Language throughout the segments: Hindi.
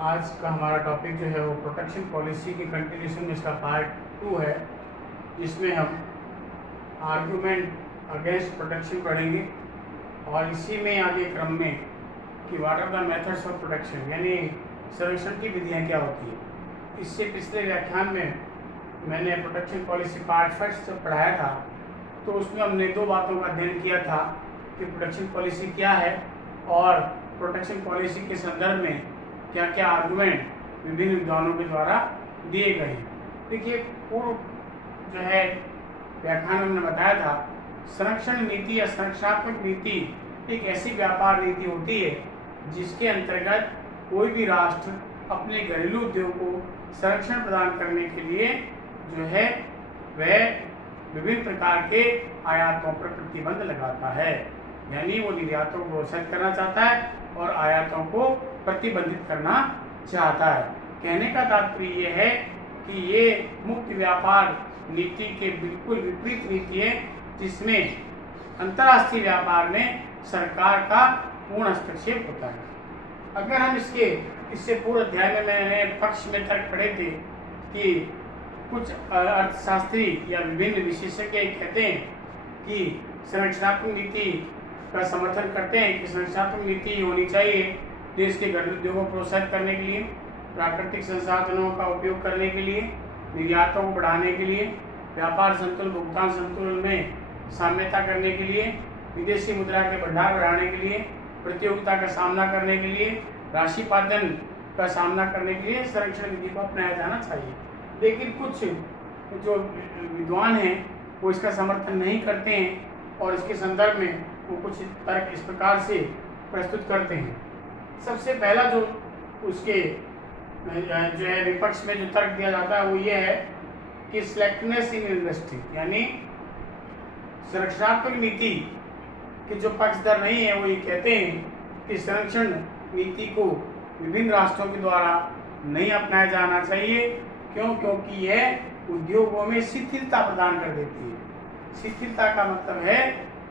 आज का हमारा टॉपिक जो है वो प्रोटेक्शन पॉलिसी की कंटिन्यूशन में इसका पार्ट 2 है, जिसमें हम आर्गूमेंट अगेंस्ट प्रोटेक्शन पढ़ेंगे और इसी में आगे क्रम में कि what are the methods of protection, यानी संरक्षण की विधियाँ क्या होती है। इससे पिछले व्याख्यान में मैंने प्रोटेक्शन पॉलिसी पार्ट फर्स्ट जब पढ़ाया था तो उसमें हमने दो बातों का अध्ययन किया था कि प्रोटेक्शन पॉलिसी क्या है और प्रोटेक्शन पॉलिसी के संदर्भ में क्या क्या आर्गुमेंट विभिन्न विद्वानों के द्वारा दिए गए हैं। देखिए, पूर्व जो है व्याख्यान में बताया था, संरक्षण नीति या संरक्षणात्मक नीति एक ऐसी व्यापार नीति होती है जिसके अंतर्गत कोई भी राष्ट्र अपने घरेलू उद्योग को संरक्षण प्रदान करने के लिए जो है वह विभिन्न प्रकार के आयातों पर प्रतिबंध लगाता है, यानी वो निर्यातों को प्रोत्साहित करना चाहता है और आयातों को प्रतिबंधित करना चाहता है। कहने का तात्पर्य ये है कि ये मुक्त व्यापार नीति के बिल्कुल विपरीत नीति है, जिसमें अंतर्राष्ट्रीय व्यापार में सरकार का पूर्ण हस्तक्षेप होता है। अगर हम इससे पूर्व अध्याय में मैंने पक्ष में तर्क पढ़े थे कि कुछ अर्थशास्त्री या विभिन्न विशेषज्ञ कहते हैं कि संरक्षणात्मक नीति का समर्थन करते हैं कि संरक्षणात्मक नीति होनी चाहिए देश के घरेलू उद्योगों को प्रोत्साहित करने के लिए, प्राकृतिक संसाधनों का उपयोग करने के लिए, निर्यातों को बढ़ाने के लिए, व्यापार संतुलन भुगतान संतुलन में साम्यता करने के लिए, विदेशी मुद्रा के भंडार बढ़ाने के लिए, प्रतियोगिता का सामना करने के लिए, राशि पादन का सामना करने के लिए संरक्षण नीति को अपनाया जाना चाहिए। लेकिन कुछ जो विद्वान हैं वो इसका समर्थन नहीं करते हैं और इसके संदर्भ में वो कुछ तर्क इस प्रकार से प्रस्तुत करते हैं। सबसे पहला जो उसके जो है विपक्ष में जो तर्क दिया जाता है वो ये है कि सिलेक्टनेस इन इंडस्ट्री, यानी संरक्षणात्मक नीति के जो पक्षधर नहीं है वो ये कहते हैं कि संरक्षण नीति को विभिन्न राष्ट्रों के द्वारा नहीं अपनाया जाना चाहिए। क्योंकि यह उद्योगों में शिथिलता प्रदान कर देती है। शिथिलता का मतलब है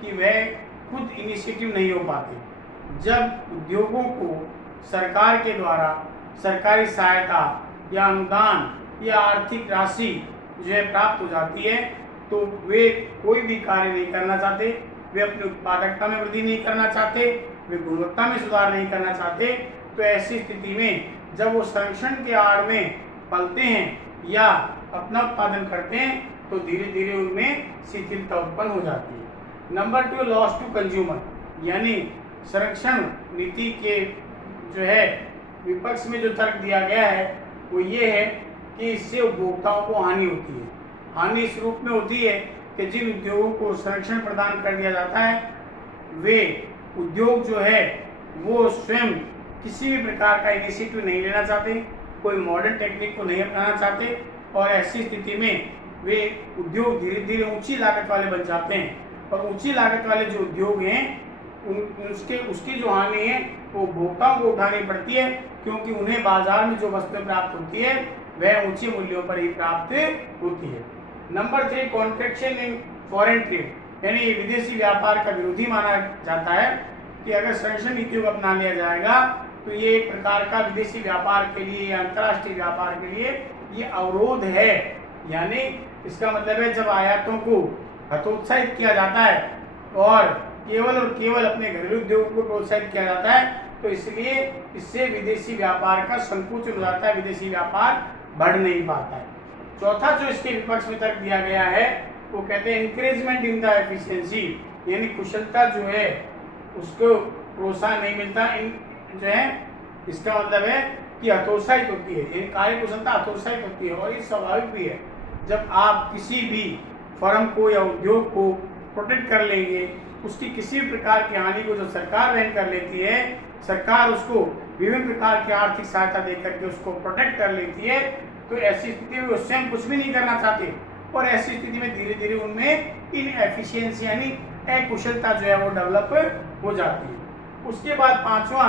कि वह खुद इनिशिएटिव नहीं हो पाते। जब उद्योगों को सरकार के द्वारा सरकारी सहायता या अनुदान या आर्थिक राशि जो है प्राप्त हो जाती है तो वे कोई भी कार्य नहीं करना चाहते, वे अपनी उत्पादकता में वृद्धि नहीं करना चाहते, वे गुणवत्ता में सुधार नहीं करना चाहते। तो ऐसी स्थिति में जब वो संरक्षण के आड़ में पलते हैं या अपना उत्पादन करते हैं तो धीरे धीरे उनमें शिथिलता उत्पन्न हो जाती है। नंबर 2, लॉस टू कंज्यूमर, यानी संरक्षण नीति के जो है विपक्ष में जो तर्क दिया गया है वो ये है कि इससे उपभोक्ताओं को हानि होती है। हानि इस रूप में होती है कि जिन उद्योगों को संरक्षण प्रदान कर दिया जाता है वे उद्योग जो है वो स्वयं किसी भी प्रकार का इनिशिएटिव नहीं लेना चाहते, कोई मॉडर्न टेक्निक को नहीं अपनाना चाहते और ऐसी स्थिति में वे उद्योग धीरे धीरे ऊंची लागत वाले बन जाते हैं और ऊंची लागत वाले जो उद्योग हैं उसकी जो हानि है वो उपभोक्ताओं को उठानी पड़ती है, क्योंकि उन्हें बाजार में जो वस्तुएं प्राप्त होती है वह ऊंचे मूल्यों पर ही प्राप्त होती है। Number 3, contraction in foreign trade, यानी विदेशी व्यापार का विरोधी माना जाता है कि अगर संरक्षण नीतियों को अपना लिया जाएगा तो ये एक प्रकार का विदेशी व्यापार के लिए या अंतर्राष्ट्रीय व्यापार के लिए ये अवरोध है। यानी इसका मतलब है जब आयातों को हतोत्साहित किया जाता है और केवल अपने घरेलू उद्योगों को प्रोत्साहित किया जाता है तो इसलिए इससे विदेशी व्यापार का संकुचन हो जाता है, विदेशी व्यापार बढ़ नहीं पाता है। चौथा जो इसके विपक्ष में तर्क दिया गया है वो कहते हैं इंकरेजमेंट इन द एफिशिएंसी, यानी कुशलता जो है उसको प्रोत्साहन नहीं मिलता। जो है इसका मतलब है कि हतोत्साहित होती है, यानी कार्य कुशलता हतोत्साहित होती है और ये स्वाभाविक भी है। जब आप किसी भी फर्म को या उद्योग को प्रोटेक्ट कर लेंगे, उसकी किसी भी प्रकार की हानि को जो सरकार वहन कर लेती है, सरकार उसको विभिन्न प्रकार की आर्थिक सहायता दे करके उसको प्रोटेक्ट कर लेती है, तो ऐसी स्थिति में वो स्वयं कुछ भी नहीं करना चाहते और ऐसी स्थिति में धीरे धीरे उनमें इनएफिशिएंसी यानी अकुशलता जो है वो डेवलप हो जाती है। उसके बाद पांचवा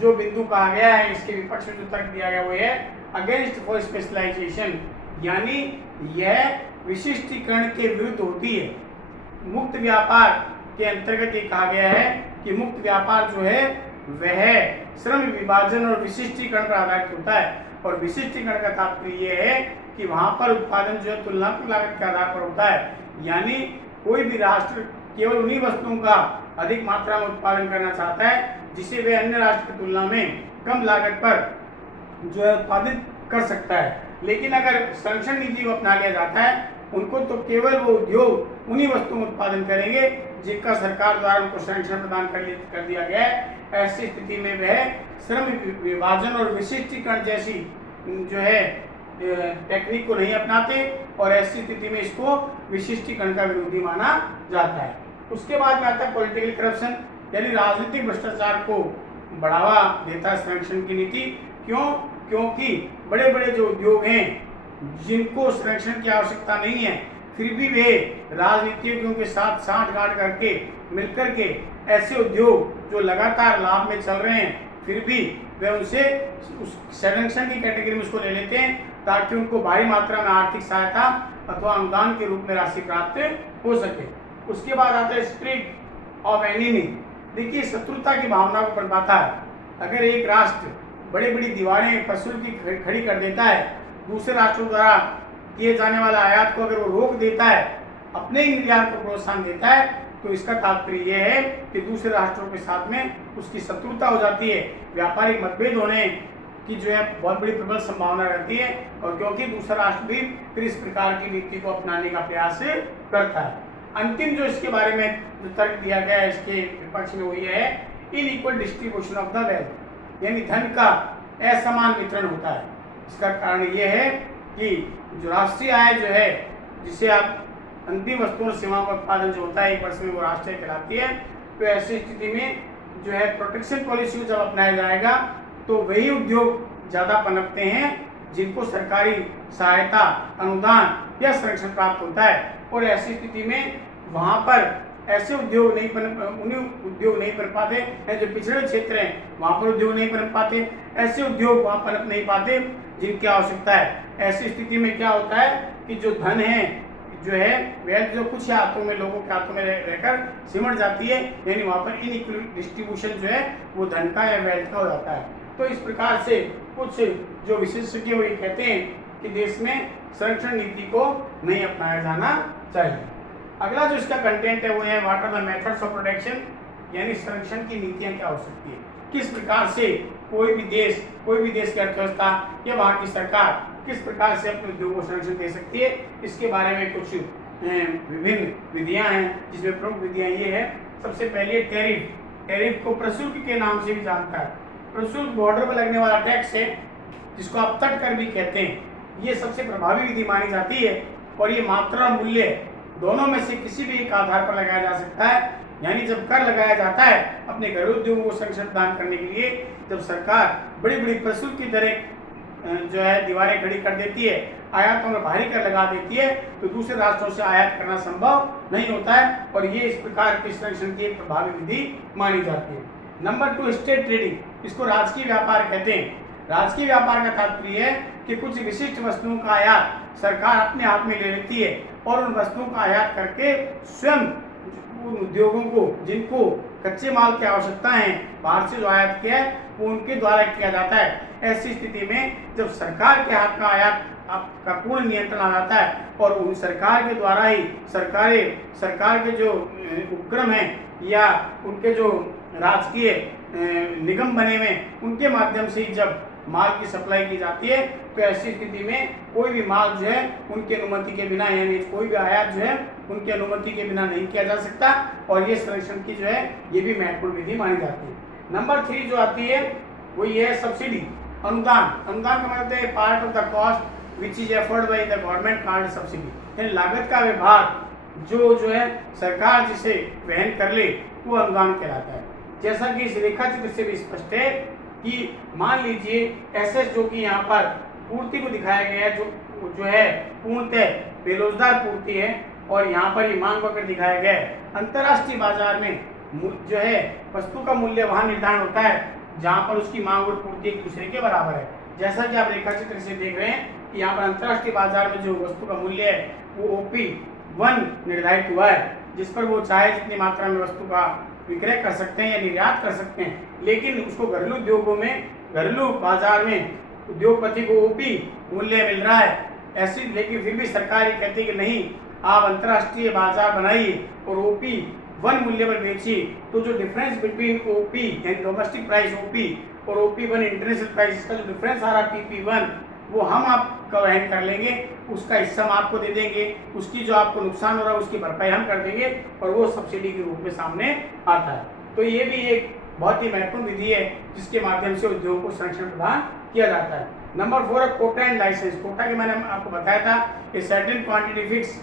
जो बिंदु कहा गया है इसके विपक्ष में जो तर्क दिया गया वो है अगेंस्ट फॉर स्पेशलाइजेशन, यानी यह विशिष्टीकरण के विरुद्ध होती है। मुक्त व्यापार के अंतर्गत ये कहा गया है कि मुक्त व्यापार जो है वह श्रम विभाजन और विशिष्टीकरण पर आधारित होता है। और विशिष्टीकरण का तात्पर्य यह है कि वहाँ पर उत्पादन जो है तुलनात्मक लागत के आधार पर होता है, यानी कोई भी राष्ट्र केवल उन्हीं वस्तुओं का अधिक मात्रा में उत्पादन करना चाहता है जिसे वे अन्य राष्ट्र की तुलना में कम लागत पर जो है उत्पादित कर सकता है। लेकिन अगर संरक्षण नीति को अपना लिया जाता है, उनको तो केवल वो उद्योग उन्हीं वस्तुओं का उत्पादन करेंगे जिनका सरकार द्वारा उनको संरक्षण प्रदान कर दिया गया है। ऐसी स्थिति में वह श्रम विभाजन और विशिष्टीकरण जैसी जो है टेक्निक को नहीं अपनाते और ऐसी स्थिति में इसको विशिष्टीकरण का विरोधी माना जाता है। उसके बाद में आता है पॉलिटिकल करप्शन, यानी राजनीतिक भ्रष्टाचार को बढ़ावा देता है संरक्षण की नीति। क्यों? क्योंकि बड़े बड़े जो उद्योग हैं जिनको संरक्षण की आवश्यकता नहीं है, फिर भी वे राजनीतिज्ञों के साथ साठगांठ करके मिलकर के ऐसे उद्योग जो लगातार लाभ में चल रहे हैं, फिर भी वे उनसे उस संरक्षण की कैटेगरी में उसको ले लेते हैं ताकि उनको भारी मात्रा में आर्थिक सहायता अथवा अनुदान के रूप में राशि प्राप्त हो सके। उसके बाद आता है स्पिरिट ऑफ एनिमी। देखिए, शत्रुता की भावना को पनपाता है। अगर एक राष्ट्र बड़ी बड़ी दीवारें पशु की खड़ी कर देता है, दूसरे राष्ट्रों द्वारा किए जाने वाला आयात को अगर वो रोक देता है, अपने ही निर्यात को प्रोत्साहन देता है, तो इसका तात्पर्य यह है कि दूसरे राष्ट्रों के साथ में उसकी शत्रुता हो जाती है, व्यापारिक मतभेद होने की जो है बहुत बड़ी प्रबल संभावना रहती है। और क्योंकि दूसरा राष्ट्र भी फिर इस प्रकार की नीति को अपनाने का प्रयास करता है। अंतिम जो इसके बारे में जो तर्क दिया गया है इसके विपक्ष में वो ये है inequal distribution of the wealth, यानी धन का असमान वितरण होता है। इसका कारण ये है कि जो राष्ट्रीय आय जो है, जिसे आप अंतिम वस्तुओं और सेवाओं का उत्पादन जो होता है एक वर्ष में, वो राष्ट्रीय कहलाती है। तो ऐसी स्थिति में जो है प्रोटेक्शन पॉलिसी जब अपनाया जाएगा तो वही उद्योग ज़्यादा पनपते हैं जिनको सरकारी सहायता, अनुदान या संरक्षण प्राप्त होता है। और ऐसी स्थिति में वहाँ पर ऐसे उद्योग नहीं पनप पाते हैं जो पिछड़े क्षेत्र हैं, वहाँ पर उद्योग नहीं पनप पाते, ऐसे उद्योग वहाँ पनप नहीं पाते जिनकी आवश्यकता है। ऐसी स्थिति में क्या होता है कि जो धन है जो है वेल्थ जो कुछ हाथों में, लोगों के हाथों में रहकर सिमट जाती है, यानी वहाँ पर इनइक्वल डिस्ट्रीब्यूशन जो है वो धन का या वेल्थ का हो जाता है। तो इस प्रकार से कुछ जो विशेषज्ञ वो ये कहते हैं कि देश में संरक्षण नीति को नहीं अपनाया जाना चाहिए। अगला जो इसका कंटेंट है वो है what are the methods of protection, यानी संरक्षण की नीतियाँ क्या हो सकती है, किस प्रकार से कोई भी देश की अर्थव्यवस्था या वहाँ की सरकार किस प्रकार से अपने उद्योगों को संरक्षण दे सकती है। इसके बारे में कुछ विभिन्न विधियां हैं, जिसमें प्रमुख विधियां ये है। सबसे पहले टैरिफ को प्रशुल्क के नाम से भी जानता है। प्रशुल्क बॉर्डर पर लगने वाला टैक्स है जिसको आप तट कर भी कहते हैं। ये सबसे प्रभावी विधि मानी जाती है और ये मात्रा और मूल्य दोनों में से किसी भी एक आधार पर लगाया जा सकता है। यानी जब कर लगाया जाता है अपने घरेलू उद्योगों को संरक्षण प्रदान करने के लिए, जब सरकार बड़ी बड़ी प्रशुल्क की दरें जो है दीवारें खड़ी कर देती है, आयातों में भारी कर लगा देती है, तो दूसरे राष्ट्रों से आयात करना संभव नहीं होता है और ये इस प्रकार की संरक्षण की एक प्रभावी विधि मानी जाती है। नंबर 2, स्टेट ट्रेडिंग, इसको राजकीय व्यापार कहते हैं। राजकीय व्यापार का तात्पर्य है कि कुछ विशिष्ट वस्तुओं का आयात सरकार अपने हाथ में ले लेती है और उन वस्तुओं का आयात करके स्वयं उन उद्योगों को जिनको कच्चे माल की आवश्यकता है बाहर से जो आयात किया है वो उनके द्वारा किया जाता है। ऐसी स्थिति में जब सरकार के हाथ में आयात का पूर्ण नियंत्रण आ जाता है और उन सरकार के द्वारा ही सरकार के जो उपक्रम हैं या उनके जो राजकीय निगम बने हुए उनके माध्यम से ही जब माल की सप्लाई की जाती है, तो ऐसी स्थिति में कोई भी माल जो है उनकी अनुमति के बिना, यानी कोई भी आयात जो है उनकी अनुमति के बिना नहीं किया जा सकता और ये संरक्षण की जो है ये भी महत्वपूर्ण विधि मानी जाती है। नंबर 3 जो आती है वो ये है सब्सिडी, अनुदान। अनुदान का मतलब है part of the cost which is afford by the government called subsidy, यानी लागत का विभाग जो है सरकार जिसे वहन कर ले वो अनुदान कहलाता है। जैसा कि इस रेखा चित्र से भी स्पष्ट है कि मान लीजिए एसएस जो कि यहाँ पर पूर्ति को दिखाया गया है, जो है पूर्णतः बेरोजगार पूर्ति है और यहाँ पर ये मांग वक्र दिखाया गया है। अंतर्राष्ट्रीय बाजार में जो है वस्तु का मूल्य वहाँ निर्धारण होता है जहाँ पर उसकी मांग और पूर्ति एक दूसरे के बराबर है। जैसा कि आप रेखा चित्र से देख रहे हैं कि यहाँ पर अंतर्राष्ट्रीय बाजार में जो वस्तु का मूल्य है वो OP1 निर्धारित हुआ है, जिस पर वो चाहे जितनी मात्रा में वस्तु का विक्रय कर सकते हैं या निर्यात कर सकते हैं, लेकिन उसको घरेलू उद्योगों में, घरेलू बाजार में उद्योगपति को ओपी मूल्य मिल रहा है ऐसी, लेकिन फिर भी सरकार ये कहती है कि नहीं, आप अंतर्राष्ट्रीय बाजार बनाइए और ओपी 1 मूल्य पर बेचिए। तो जो डिफरेंस बिटवीन ओपी यानी डोमेस्टिक प्राइस ओपी और ओपी 1 इंटरनेशनल प्राइस का जो डिफरेंस आ रहा है PP1, वो हम आपका वहन कर लेंगे, उसका हिस्सा हम आपको दे देंगे, उसकी जो आपको नुकसान हो रहा है उसकी भरपाई हम कर देंगे और वो सब्सिडी के रूप में सामने आता है। तो ये भी एक बहुत ही महत्वपूर्ण विधि है जिसके माध्यम से उद्योग को संरक्षण प्रदान किया जाता है। नंबर 4 है कोटा एंड लाइसेंस। कोटा के मैंने आपको बताया था कि certain quantity fix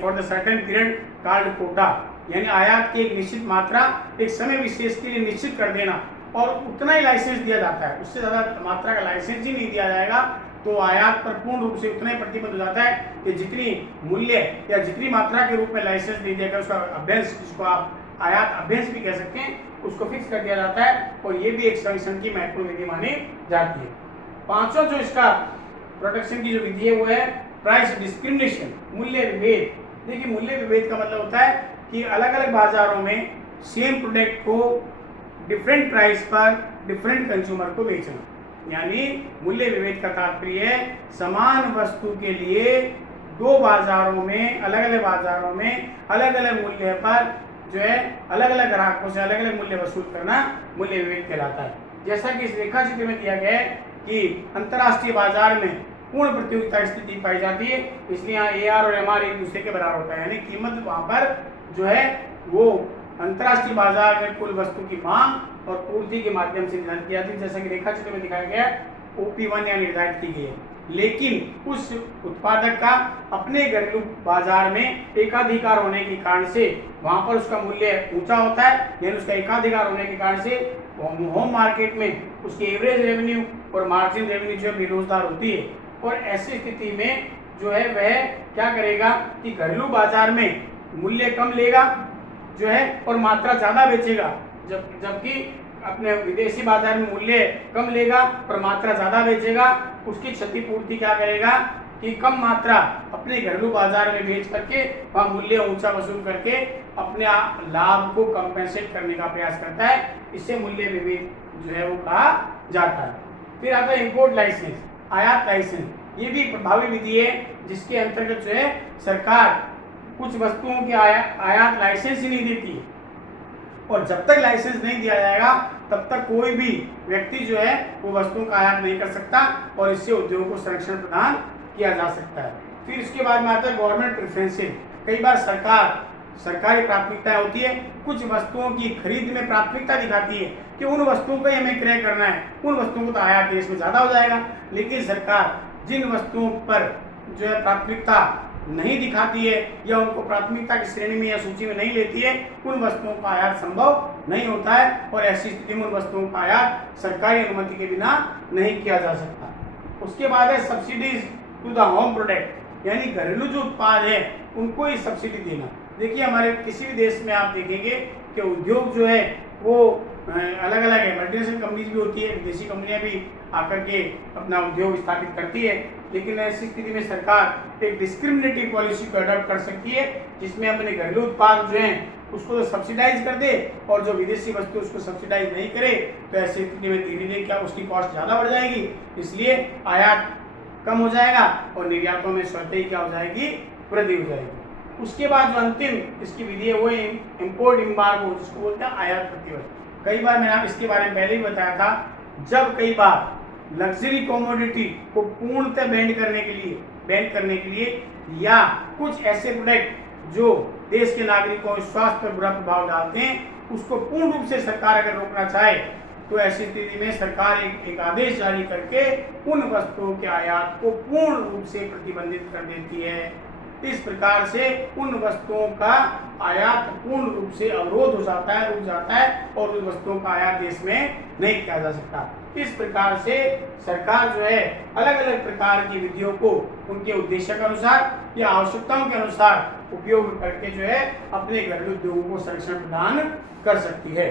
for the certain period called quota, यानी आयात की एक निश्चित मात्रा एक समय विशेष के लिए निश्चित कर देना और उतना ही लाइसेंस दिया जाता है, उससे ज़्यादा मात्रा का लाइसेंस ही नहीं दिया जाएगा। तो आयात पर पूर्ण रूप से उतना ही प्रतिबंध हो जाता है कि जितनी मूल्य या जितनी मात्रा के रूप में लाइसेंस दी जाएगा उसका अभ्यंश, जिसको आप आयात अभ्यंश भी कह सकते हैं, उसको फिक्स कर दिया जाता है और ये भी एक संरक्षण की महत्वपूर्ण विधि मानी जाती है। 5वां जो इसका प्रोटेक्शन की जो विधि है वो है प्राइस डिस्क्रिमिनेशन, मूल्य विभेद। देखिए, मूल्य विभेद का मतलब होता है कि अलग अलग बाजारों में सेम प्रोडक्ट को डिफरेंट प्राइस पर डिफरेंट कंज्यूमर को बेचना, यानी मूल्य विभेद का तात्पर्य है समान वस्तु के लिए 2 बाजारों में, अलग अलग बाजारों में अलग अलग मूल्य पर जो है अलग अलग ग्राहकों से अलग अलग मूल्य वसूल करना मूल्य विभेद कहलाता है। जैसा कि इस रेखा चित्र में दिया गया है कि अंतर्राष्ट्रीय बाजार में पूर्ण प्रतियोगिता स्थिति पाई जाती है, इसलिए यहाँ AR और MR एक दूसरे के बराबर होता है, यानी कीमत वहाँ पर जो है वो अंतर्राष्ट्रीय बाजार में कुल वस्तु की मांग और पूर्ति के माध्यम से निर्धारित की जाती है, जैसा कि रेखा चित्र में दिखाया गया OP1 यहाँ निर्धारित की गई है। लेकिन उस उत्पादक का अपने घरेलू बाजार में एकाधिकार होने के कारण से वहाँ पर उसका मूल्य ऊंचा होता है, यानी उसका एकाधिकार होने के कारण से होम मार्केट में उसकी एवरेज रेवेन्यू और मार्जिन रेवेन्यू जो है बेरोजगार होती है। और ऐसी स्थिति में जो है वह क्या करेगा कि घरेलू बाजार में मूल्य कम लेगा जो है और मात्रा ज़्यादा बेचेगा, जबकि अपने विदेशी बाजार में मूल्य कम लेगा और मात्रा ज़्यादा बेचेगा। उसकी क्षतिपूर्ति क्या करेगा कि कम मात्रा अपने घरेलू बाजार में बेच करके वहाँ मूल्य ऊंचा वसूल करके अपने लाभ को कंपेंसेट करने का प्रयास करता है। इससे मूल्य विभेद जो है वो कहा जाता है। फिर आता है इंपोर्ट लाइसेंस, आयात लाइसेंस। ये भी प्रभावी विधि है जिसके अंतर्गत जो है सरकार कुछ वस्तुओं के आयात लाइसेंस ही नहीं देती है, और जब तक लाइसेंस नहीं दिया जाएगा तब तक कोई भी व्यक्ति जो है वो वस्तुओं का आयात नहीं कर सकता और इससे उद्योग को संरक्षण प्रदान किया जा सकता है। फिर इसके बाद में आता है गवर्नमेंट प्रेफरेंसेस। कई बार सरकारी प्राथमिकताएं होती है, कुछ वस्तुओं की खरीद में प्राथमिकता दिखाती है कि उन वस्तुओं को ही हमें क्रय करना है, उन वस्तुओं को तो आयात देश में ज़्यादा हो जाएगा। लेकिन सरकार जिन वस्तुओं पर जो है प्राथमिकता नहीं दिखाती है या उनको प्राथमिकता की श्रेणी में या सूची में नहीं लेती है, उन वस्तुओं का आयात संभव नहीं होता है और ऐसी स्थिति में उन वस्तुओं का आयात सरकारी अनुमति के बिना नहीं किया जा सकता। उसके बाद है subsidies to the home product, यानी घरेलू जो उत्पाद है उनको ही सब्सिडी देना। देखिए, हमारे किसी भी देश में आप देखेंगे कि उद्योग जो है वो अलग अलग है, मल्टीनेशनल कंपनीज भी होती है, विदेशी कंपनियां भी आकर के अपना उद्योग स्थापित करती है। लेकिन ऐसी स्थिति में सरकार एक डिस्क्रिमिनेटिव पॉलिसी को अडॉप्ट कर सकती है जिसमें अपने घरेलू उत्पाद जो हैं उसको तो सब्सिडाइज कर दे और जो विदेशी वस्तु उसको सब्सिडाइज नहीं करे, तो ऐसी स्थिति में धीरे धीरे क्या उसकी कॉस्ट ज़्यादा बढ़ जाएगी, इसलिए आयात कम हो जाएगा और निर्यातों में स्वतः ही क्या हो जाएगी, वृद्धि हो जाएगी। उसके बाद जो अंतिम इसकी विधि है वो इम्पोर्ट एम्बार्गो, जिसको बोलते हैं आयात प्रतिबंध। कई बार मैंने इसके बारे में पहले ही बताया था, जब कई बार लग्जरी कमोडिटी को पूर्णतः बैन करने के लिए या कुछ ऐसे प्रोडक्ट जो देश के नागरिकों के स्वास्थ्य पर बुरा प्रभाव डालते हैं उसको पूर्ण रूप से सरकार अगर रोकना चाहे तो ऐसी स्थिति में सरकार एक आदेश जारी करके उन वस्तुओं के आयात को पूर्ण रूप से प्रतिबंधित कर देती है। इस प्रकार से उन वस्तुओं का आयात पूर्ण रूप से अवरोध हो जाता है, रुक जाता है और उन वस्तुओं का आयात देश में नहीं किया जा सकता। इस प्रकार से सरकार जो है अलग अलग प्रकार की विधियों को उनके उद्देश्य के अनुसार या आवश्यकताओं के अनुसार उपयोग करके जो है अपने घरेलू उद्योगों को संरक्षण प्रदान कर सकती है।